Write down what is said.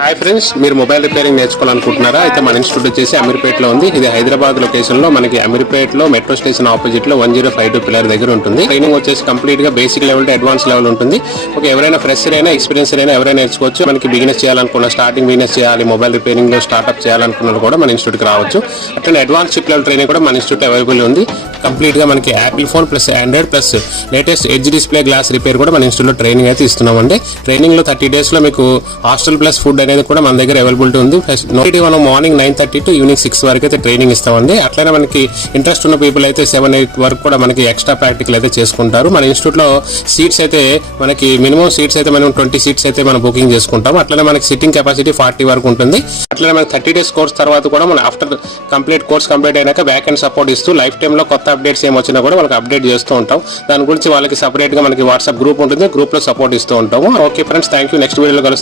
Hi friends, మీరు mobile repairing నేర్చుకోవాలనుకుంటున్నారా? అయితే మన ఇన్స్టిట్యూట్ వచ్చేసి అమీర్పేటలో ఉంది. ఇది హైదరాబాద్ లొకేషన్ లో మనకి అమీర్పేటలో మెట్రో స్టేషన్ ఆపోజిట్ లో 1052 పిల్లర్ దగ్గర ఉంటుంది. ట్రైనింగ్ వచ్చేసి కంప్లీట్ గా basic level to advance level ఉంటుంది. ఓకే, ఎవరైనా ఫ్రెషర్ అయినా ఎక్స్పీరియన్స్ అయినా ఎవరైనా నేర్చుకోవచ్చు. మనకి బిజినెస్ చేయాలనుకున్న, స్టార్టింగ్ బిజినెస్ చేయాలి, మొబైల్ రిపేరింగ్ లో స్టార్ట్అప్ చేయాలనుకున్న కూడా మన ఇన్స్టిట్యూట్ కి రావచ్చు. అట్లనే అడ్వాన్స్ చిప్ లెవెల్ ట్రైనింగ్ కూడా మన ఇన్స్టిట్యూట్ అవైలబుల్ ఉంది. కంప్లీట్ గా మనకి Apple phone plus Android plus latest edge display glass repair కూడా మన ఇన్స్టిట్యూట్ లో ట్రైనింగ్ అయితే ఇస్తున్నామండి. ట్రైనింగ్ లో 30 days లో మీకు హాస్టల్ ప్లస్ ఫుడ్ అనేది కూడా మన దగ్గర అవైలబిలిటీ ఉంది. మనం మార్నింగ్ 9:30 to ఈవినింగ్ 6 వరకు అయితే ట్రైనింగ్ ఇస్తామండి. అట్లనే మనకి ఇంట్రెస్ట్ ఉన్న పీపుల్ అయితే 7-8 వరకు కూడా మనకి ఎక్స్ట్రా ప్రాక్టికల్ అయితే చేసుకుంటారు. మన ఇన్స్టిట్యూట్ లో సీట్స్ అయితే మనకి మినిమం సీట్స్ అయితే మనం 20 seats అయితే మనం బుకింగ్ చేసుకుంటాం. అట్లనే మనకి సిట్టింగ్ కెపాసిటీ 40 వరకు ఉంటుంది. అట్లనే మనకి 30 days కోర్స్ తర్వాత కూడా మనం ఆఫ్టర్ కోర్స్ కంప్లీట్ అయినాక బ్యాక్ అండ్ సపోర్ట్ ఇస్తూ లైఫ్ టైమ్ లో కొత్త అప్డేట్స్ ఏమి వచ్చినా కూడా వాళ్ళకి అప్డేట్ చేస్తూ ఉంటాం. దాని గురించి వాళ్ళకి సపరేట్ గా మనకి వాట్సాప్ గ్రూప్ ఉంటుంది. గ్రూప్ లో సపోర్ట్ ఇస్తూ ఉంటాము. Okay friends, thank you. Next వీడియోలో కలుస్తాం.